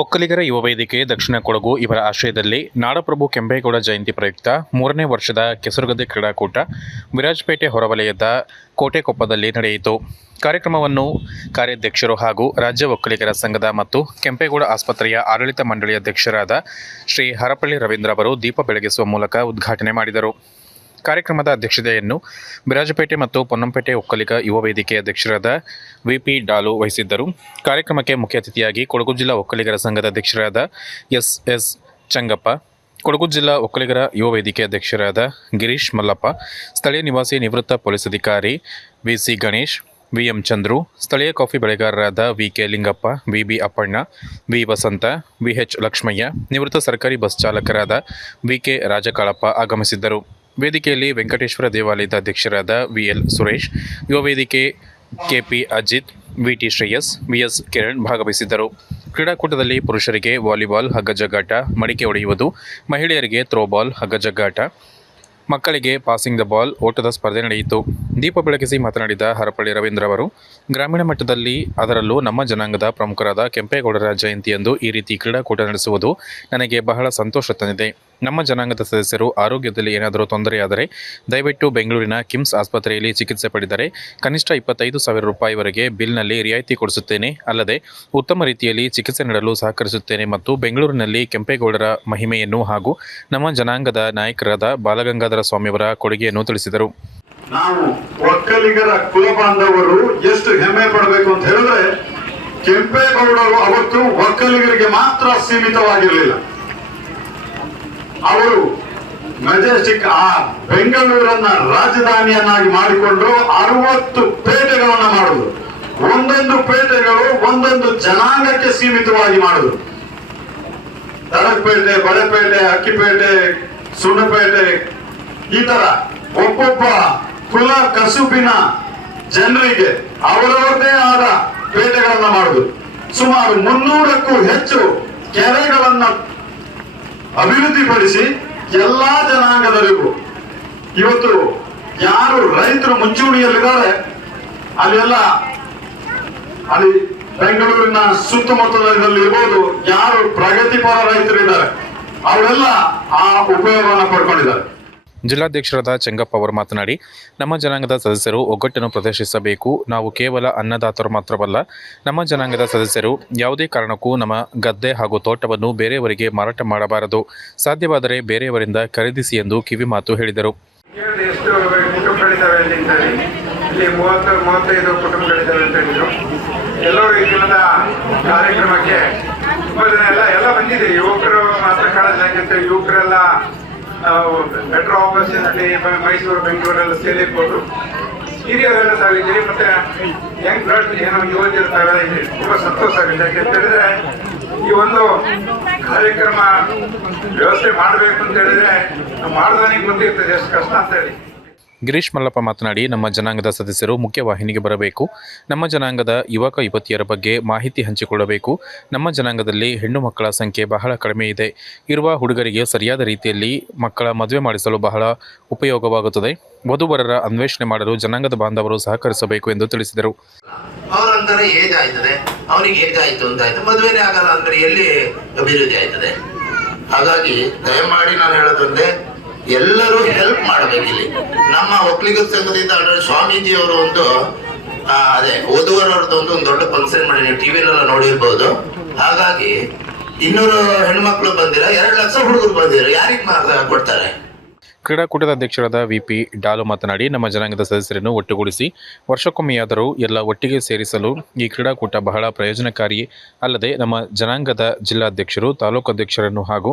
ಒಕ್ಕಲಿಗರ ಯುವ ವೇದಿಕೆ ದಕ್ಷಿಣ ಕೊಡಗು ಇವರ ಆಶ್ರಯದಲ್ಲಿ ನಾಡಪ್ರಭು ಕೆಂಪೇಗೌಡ ಜಯಂತಿ ಪ್ರಯುಕ್ತ ಮೂರನೇ ವರ್ಷದ ಕೆಸರುಗದ್ದೆ ಕ್ರೀಡಾಕೂಟ ವಿರಾಜಪೇಟೆ ಹೊರವಲಯದ ಕೋಟೆಕೊಪ್ಪದಲ್ಲಿ ನಡೆಯಿತು. ಕಾರ್ಯಕ್ರಮವನ್ನು ಕಾರ್ಯಾಧ್ಯಕ್ಷರು ಹಾಗೂ ರಾಜ್ಯ ಒಕ್ಕಲಿಗರ ಸಂಘದ ಮತ್ತು ಕೆಂಪೇಗೌಡ ಆಸ್ಪತ್ರೆಯ ಆಡಳಿತ ಮಂಡಳಿ ಅಧ್ಯಕ್ಷರಾದ ಶ್ರೀ ಹರಪಳ್ಳಿ ರವೀಂದ್ರ ಅವರು ದೀಪ ಬೆಳಗಿಸುವ ಮೂಲಕ ಉದ್ಘಾಟನೆ ಮಾಡಿದರು. ಕಾರ್ಯಕ್ರಮದ ಅಧ್ಯಕ್ಷತೆಯನ್ನು ಬಿರಾಜಪೇಟೆ ಮತ್ತು ಪೊನ್ನಂಪೇಟೆ ಒಕ್ಕಲಿಗ ಯುವ ವೇದಿಕೆ ಅಧ್ಯಕ್ಷರಾದ ವಿಪಿ ಡಾಲು ವಹಿಸಿದ್ದರು. ಕಾರ್ಯಕ್ರಮಕ್ಕೆ ಮುಖ್ಯ ಅತಿಥಿಯಾಗಿ ಕೊಡಗು ಜಿಲ್ಲಾ ಒಕ್ಕಲಿಗರ ಸಂಘದ ಅಧ್ಯಕ್ಷರಾದ ಎಸ್ ಎಸ್ ಚಂಗಪ್ಪ, ಕೊಡಗು ಜಿಲ್ಲಾ ಒಕ್ಕಲಿಗರ ಯುವ ವೇದಿಕೆ ಅಧ್ಯಕ್ಷರಾದ ಗಿರೀಶ್ ಮಲ್ಲಪ್ಪ, ಸ್ಥಳೀಯ ನಿವಾಸಿ ನಿವೃತ್ತ ಪೊಲೀಸ್ ಅಧಿಕಾರಿ ವಿಸಿ ಗಣೇಶ್, ವಿಎಂ ಚಂದ್ರು, ಸ್ಥಳೀಯ coffee ಬೆಳೆಗಾರರಾದ V K Lingappa, V B Appanna V Vasanta V H Lakshmaiah, ನಿವೃತ್ತ ಸರ್ಕಾರಿ ಬಸ್ ಚಾಲಕರಾದ ವಿಕೆ ರಾಜಕಾಳಪ್ಪ ಆಗಮಿಸಿದ್ದರು. ವೇದಿಕೆಯಲ್ಲಿ ವೆಂಕಟೇಶ್ವರ ದೇವಾಲಯದ ಅಧ್ಯಕ್ಷರಾದ ವಿಎಲ್ ಸುರೇಶ್, ಯುವ ವೇದಿಕೆ K P Ajit, V T Shreyas, V S Kiran ಭಾಗವಹಿಸಿದ್ದರು. ಕ್ರೀಡಾಕೂಟದಲ್ಲಿ ಪುರುಷರಿಗೆ ವಾಲಿಬಾಲ್ ಹಗ್ಗಜಗ್ಗಾಟ ಮಡಿಕೆ ಒಡೆಯುವುದು ಮಹಿಳೆಯರಿಗೆ ಥ್ರೋಬಾಲ್ ಹಗ್ಗಜಗ್ಗಾಟ ಮಕ್ಕಳಿಗೆ ಪಾಸಿಂಗ್ ದ ಬಾಲ್, ಓಟದ ಸ್ಪರ್ಧೆ ನಡೆಯಿತು. ದೀಪ ಬೆಳಗಿಸಿ ಮಾತನಾಡಿದ ಹರಪಳ್ಳಿ ರವೀಂದ್ರ ಅವರು, ಗ್ರಾಮೀಣ ಮಟ್ಟದಲ್ಲಿ ಅದರಲ್ಲೂ ನಮ್ಮ ಜನಾಂಗದ ಪ್ರಮುಖರಾದ ಕೆಂಪೇಗೌಡರ ಜಯಂತಿಯಂದು ಈ ರೀತಿ ಕ್ರೀಡಾಕೂಟ ನಡೆಸುವುದು ನನಗೆ ಬಹಳ ಸಂತೋಷ ತಂದಿದೆ. ನಮ್ಮ ಜನಾಂಗದ ಸದಸ್ಯರು ಆರೋಗ್ಯದಲ್ಲಿ ಏನಾದರೂ ತೊಂದರೆಯಾದರೆ ದಯವಿಟ್ಟು ಬೆಂಗಳೂರಿನ ಕಿಮ್ಸ್ ಆಸ್ಪತ್ರೆಯಲ್ಲಿ ಚಿಕಿತ್ಸೆ ಪಡೆದರೆ ಕನಿಷ್ಠ ಇಪ್ಪತ್ತೈದು ಸಾವಿರ ರೂಪಾಯಿವರೆಗೆ ಬಿಲ್ನಲ್ಲಿ ರಿಯಾಯಿತಿ ಕೊಡಿಸುತ್ತೇನೆ. ಅಲ್ಲದೆ ಉತ್ತಮ ರೀತಿಯಲ್ಲಿ ಚಿಕಿತ್ಸೆ ನೀಡಲು ಸಹಕರಿಸುತ್ತೇನೆ ಮತ್ತು ಬೆಂಗಳೂರಿನಲ್ಲಿ ಕೆಂಪೇಗೌಡರ ಮಹಿಮೆಯನ್ನು ಹಾಗೂ ನಮ್ಮ ಜನಾಂಗದ ನಾಯಕರಾದ ಬಾಲಗಂಗಾಧರ ಸ್ವಾಮಿಯವರ ಕೊಡುಗೆಯನ್ನು ತಿಳಿಸಿದರು. ನಾವು ಒಕ್ಕಲಿಗರ ಕುಲ ಬಾಂಧವರು ಎಷ್ಟು ಹೆಮ್ಮೆ ಪಡಬೇಕು ಅಂತ ಹೇಳಿದ್ರೆ ಕೆಂಪೇಗೌಡರು ಅವತ್ತು ಒಕ್ಕಲಿಗರಿಗೆ ಮಾತ್ರ ಸೀಮಿತವಾಗಿರಲಿಲ್ಲ. ಅವರು ಮೆಜೆಸ್ಟಿಕ್ ಆ ಬೆಂಗಳೂರನ್ನ ರಾಜಧಾನಿಯನ್ನಾಗಿ ಮಾಡಿಕೊಂಡು ಅರವತ್ತು ಪೇಟೆಗಳನ್ನ ಮಾಡುದು. ಒಂದೊಂದು ಪೇಟೆಗಳು ಒಂದೊಂದು ಜನಾಂಗಕ್ಕೆ ಸೀಮಿತವಾಗಿ ಮಾಡುದು. ತಡಕ್ಪೇಟೆ ಬಳೆಪೇಟೆ ಅಕ್ಕಿಪೇಟೆ, ಸುಣ್ಣಪೇಟೆ, ಈ ತರ ಒಬ್ಬೊಬ್ಬ ಕುಲ ಕಸುಬಿನ ಜನರಿಗೆ ಅವರವರದೇ ಆದ ಪೇಟೆಗಳನ್ನ ಮಾಡುದು. ಸುಮಾರು ಮುನ್ನೂರಕ್ಕೂ ಹೆಚ್ಚು ಕೆರೆಗಳನ್ನ ಅಭಿವೃದ್ಧಿಪಡಿಸಿ ಎಲ್ಲಾ ಜನಾಂಗದವರಿಗೂ ಇವತ್ತು ಯಾರು ರೈತರು ಮುಂಚೂಣಿಯಲ್ಲಿದ್ದಾರೆ, ಅಲ್ಲೆಲ್ಲ ಅಲ್ಲಿ ಬೆಂಗಳೂರಿನ ಸುತ್ತಮುತ್ತಲಿನಲ್ಲಿ ಇರ್ಬೋದು ಯಾರು ಪ್ರಗತಿಪರ ರೈತರಿದ್ದಾರೆ, ಅವರೆಲ್ಲ ಆ ಉಪಯೋಗವನ್ನು ಪಡ್ಕೊಂಡಿದ್ದಾರೆ. ಜಿಲ್ಲಾಧ್ಯಕ್ಷರಾದ ಚೆಂಗಪ್ಪ ಅವರು ಮಾತನಾಡಿ, ನಮ್ಮ ಜನಾಂಗದ ಸದಸ್ಯರು ಒಗ್ಗಟ್ಟನ್ನು ಪ್ರದರ್ಶಿಸಬೇಕು. ನಾವು ಕೇವಲ ಅನ್ನದಾತರು ಮಾತ್ರವಲ್ಲ, ನಮ್ಮ ಜನಾಂಗದ ಸದಸ್ಯರು ಯಾವುದೇ ಕಾರಣಕ್ಕೂ ನಮ್ಮ ಗದ್ದೆ ಹಾಗೂ ತೋಟವನ್ನು ಬೇರೆಯವರಿಗೆ ಮಾರಾಟ ಮಾಡಬಾರದು. ಸಾಧ್ಯವಾದರೆ ಬೇರೆಯವರಿಂದ ಖರೀದಿಸಿ ಎಂದು ಕಿವಿಮಾತು ಹೇಳಿದರು. ಕಾರ್ಯಕ್ರಮಕ್ಕೆ ಎಲ್ಲ ಬಂದಿದೆ. ಯುವಕರು ಮಾತ್ರ ಯುವಕರೆಲ್ಲ ಮೆಟ್ರೋ ಬಸ್ಸಿನಲ್ಲಿ ಮೈಸೂರು, ಬೆಂಗಳೂರೆಲ್ಲ ಸೇರಿರ್ಬೋದು. ಹಿರಿಯರೆಲ್ಲ ಸಾಗಿದ್ದೀರಿ ಮತ್ತೆ ಯಂಗ್ ಬ್ಲಡ್ ಏನೋ ಯುವತಿಯರು ತಾವೆಲ್ಲ ತುಂಬಾ ಸಂತೋಷ ಆಗುತ್ತೆ. ಯಾಕೆ ಹೇಳಿದ್ರೆ, ಈ ಒಂದು ಕಾರ್ಯಕ್ರಮ ವ್ಯವಸ್ಥೆ ಮಾಡಬೇಕು ಅಂತ ಹೇಳಿದ್ರೆ ಮಾಡ್ದಾನಿಗೆ ಗೊತ್ತಿರ್ತದೆ ಎಷ್ಟು ಕಷ್ಟ ಅಂತ ಹೇಳಿ. ಗಿರೀಶ್ ಮಲ್ಲಪ್ಪ ಮಾತನಾಡಿ, ನಮ್ಮ ಜನಾಂಗದ ಸದಸ್ಯರು ಮುಖ್ಯವಾಹಿನಿಗೆ ಬರಬೇಕು. ನಮ್ಮ ಜನಾಂಗದ ಯುವಕ ಯುವತಿಯರ ಬಗ್ಗೆ ಮಾಹಿತಿ ಹಂಚಿಕೊಳ್ಳಬೇಕು. ನಮ್ಮ ಜನಾಂಗದಲ್ಲಿ ಹೆಣ್ಣು ಮಕ್ಕಳ ಸಂಖ್ಯೆ ಬಹಳ ಕಡಿಮೆ ಇದೆ. ಇರುವ ಹುಡುಗರಿಗೆ ಸರಿಯಾದ ರೀತಿಯಲ್ಲಿ ಮಕ್ಕಳ ಮದುವೆ ಮಾಡಿಸಲು ಬಹಳ ಉಪಯೋಗವಾಗುತ್ತದೆ. ವಧುವರರ ಅನ್ವೇಷಣೆ ಮಾಡಲು ಜನಾಂಗದ ಬಾಂಧವರು ಸಹಕರಿಸಬೇಕು ಎಂದು ತಿಳಿಸಿದರು. ಹಾಗಾಗಿ ದಯಮಾಡಿ ನಾನು ಹೇಳೋದಂದ್ರೆ ಎಲ್ಲರೂ ಹೆಲ್ಪ್ ಮಾಡ್ಬೇಕು ಇಲ್ಲಿ. ನಮ್ಮ ಒಕ್ಕಲಿಗರ ಸಂಘದಿಂದ ಅಂದ್ರೆ ಸ್ವಾಮೀಜಿ ಅವರು ಒಂದು ಅದೇ ಓದುವರವ್ರದ್ದು ಒಂದು ಒಂದು ದೊಡ್ಡ ಫಂಕ್ಷನ್ ಮಾಡಿ ನೀವು ಟಿವಿಲೆಲ್ಲ ನೋಡಿರ್ಬೋದು. ಹಾಗಾಗಿ, ಇನ್ನೂರು ಹೆಣ್ಮಕ್ಳು ಬಂದಿರ ಎರಡು ಲಕ್ಷ ಹುಡುಗರು ಬಂದಿರ ಯಾರಿಗೆ ಕೊಡ್ತಾರೆ? ಕ್ರೀಡಾಕೂಟದ ಅಧ್ಯಕ್ಷರಾದ ವಿಪಿ ಡಾಲು ಮಾತನಾಡಿ, ನಮ್ಮ ಜನಾಂಗದ ಸದಸ್ಯರನ್ನು ಒಟ್ಟುಗೂಡಿಸಿ ವರ್ಷಕ್ಕೊಮ್ಮೆಯಾದರೂ ಎಲ್ಲ ಒಟ್ಟಿಗೆ ಸೇರಿಸಲು ಈ ಕ್ರೀಡಾಕೂಟ ಬಹಳ ಪ್ರಯೋಜನಕಾರಿ ಅಲ್ಲದೆ ನಮ್ಮ ಜನಾಂಗದ ಜಿಲ್ಲಾಧ್ಯಕ್ಷರು, ತಾಲೂಕು ಅಧ್ಯಕ್ಷರನ್ನು ಹಾಗೂ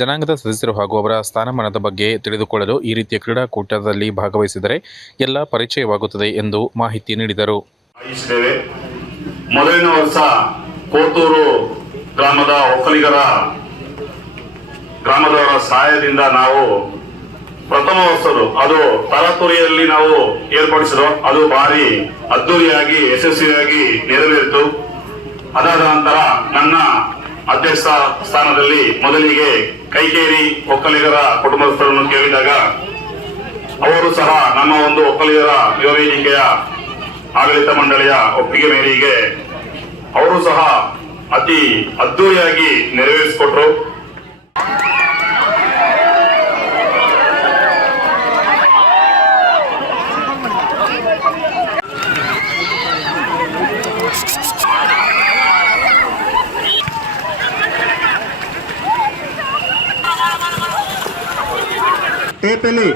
ಜನಾಂಗದ ಸದಸ್ಯರು ಹಾಗೂ ಅವರ ಸ್ಥಾನಮಾನದ ಬಗ್ಗೆ ತಿಳಿದುಕೊಳ್ಳಲು ಈ ರೀತಿಯ ಕ್ರೀಡಾಕೂಟದಲ್ಲಿ ಭಾಗವಹಿಸಿದರೆ ಎಲ್ಲ ಪರಿಚಯವಾಗುತ್ತದೆ ಎಂದು ಮಾಹಿತಿ ನೀಡಿದರು. ಗ್ರಾಮದ ಒಕ್ಕಲಿಗರ, ಗ್ರಾಮದವರ ಸಹಾಯದಿಂದ ನಾವು ಪ್ರಥಮ ವರ್ಷದು. ಅದು ತರಾತುರಿಯಲ್ಲಿ ನಾವು ಏರ್ಪಡಿಸಿದ್ರು ಅದು ಭಾರಿ ಅದ್ದೂರಿಯಾಗಿ ಯಶಸ್ವಿಯಾಗಿ ನೆರವೇರಿತು. ಅದಾದ ನಂತರ ನನ್ನ ಅಧ್ಯಕ್ಷ ಸ್ಥಾನದಲ್ಲಿ ಮೊದಲಿಗೆ ಕೈಕೇರಿ ಒಕ್ಕಲಿಗರ ಕುಟುಂಬಸ್ಥರನ್ನು ಕೇಳಿದಾಗ ಅವರು ಸಹ ನಮ್ಮ ಒಂದು ಒಕ್ಕಲಿಗರ ಯುವ ವೇದಿಕೆಯ ಆಡಳಿತ ಮಂಡಳಿಯ ಒಪ್ಪಿಗೆ ಮೇರೆಗೆ ಅವರು ಸಹ ಅತಿ ಅದ್ದೂರಿಯಾಗಿ ನೆರವೇರಿಸಿಕೊಟ್ರು. టేపెల్లి